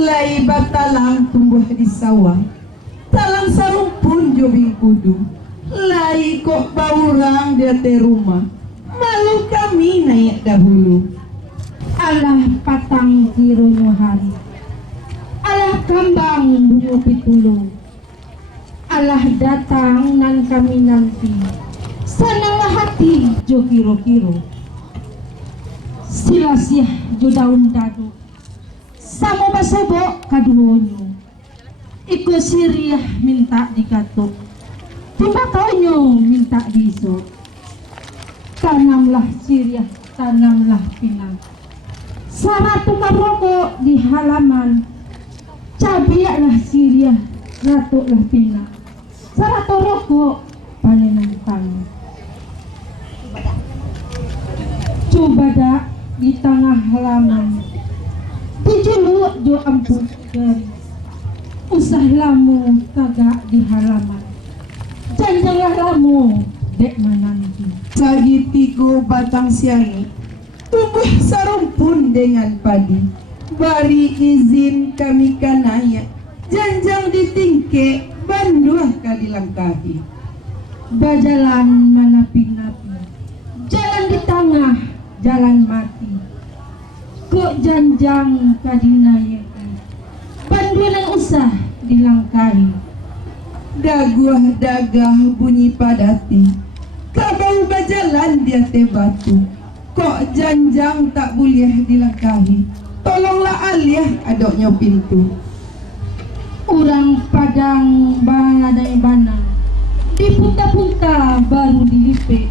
Lai batalang tumbuh di sawah, talang sarumpun jobing kudu. Lai kok baurang dia te rumah, malu kami naik dahulu. Alah patang kironyo hari, alah kambang bungo pitulo, alah datang nan kami nanti, sananglah hati jo kiro-kiro. Silasiah jo daun dadu, samo basobo kaduonyo, iko siriah minta dikatuk, timbatonyo minta diso. Tanamlah siriah, tanamlah pinang, saratu maroko di halaman, cabiaklah siriah, ratuklah pinang, saratu rokok panenan tangan. Coba dak di tengah halaman, dijuluk jo ampun dari, usah lamu kagak di halaman, janjanlah lamu dek menanti. Sagitigo batang siangi, tumbuh sarumpun dengan padi. Bari izin kami kanaya, janjang ditingke, banduah kadilangkahi. Bajalan manapi-napi, jalan di tengah, jalan mati. Kok janjang kadinayaki, banduan usah dilangkahi. Daguah dagah bunyi padati, kabau bajalan dia te batu. Kok janjang tak boleh dilangkahi, tolonglah aliah adoknya pintu. Urang padang baladai banang, dipunta-punta baru dilipik.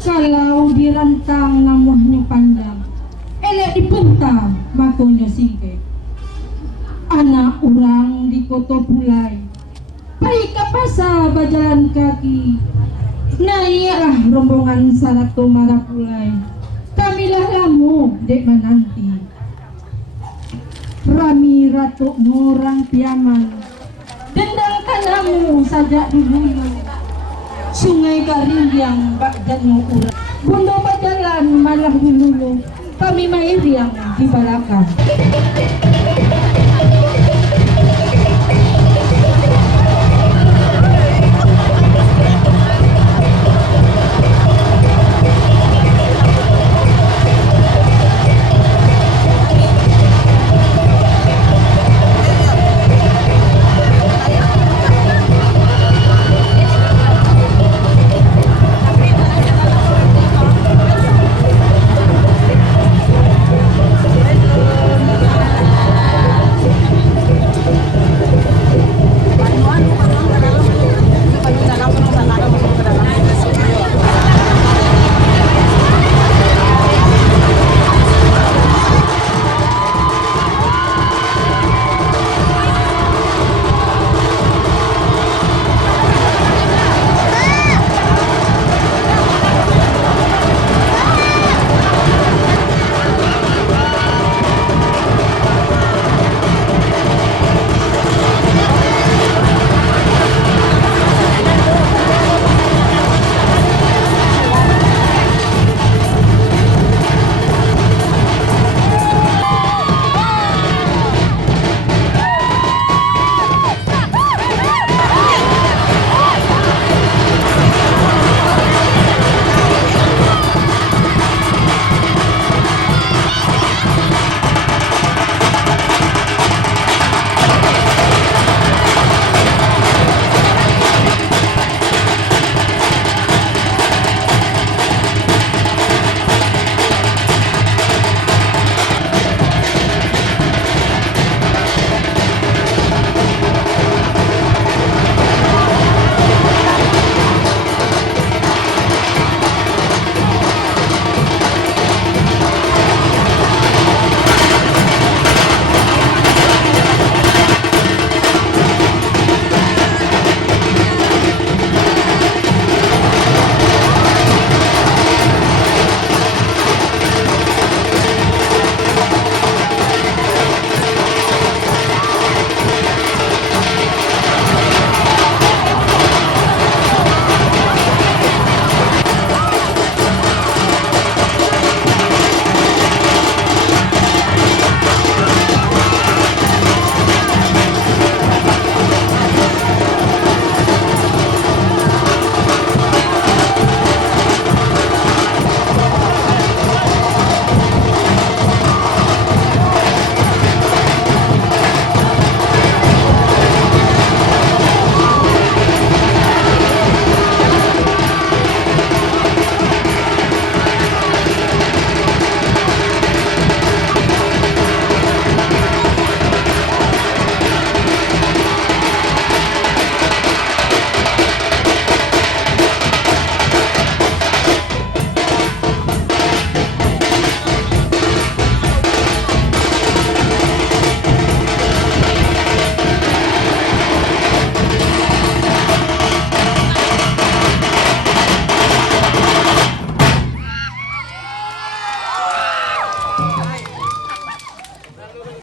Kalau dirantang namuhnya panjang, elek dipunta makonyo singkek. Anak orang di koto pulai, baik kapasa bajalan kaki. Naiklah rombongan saratu marapulai, kamilah lamu dek menanti. Rami ratu nurang piaman, dendang kanamu sajak dihulu. Sungai garing yang bak janmu urang, bundo bajalan malah dulu, kami mairiang di balakan.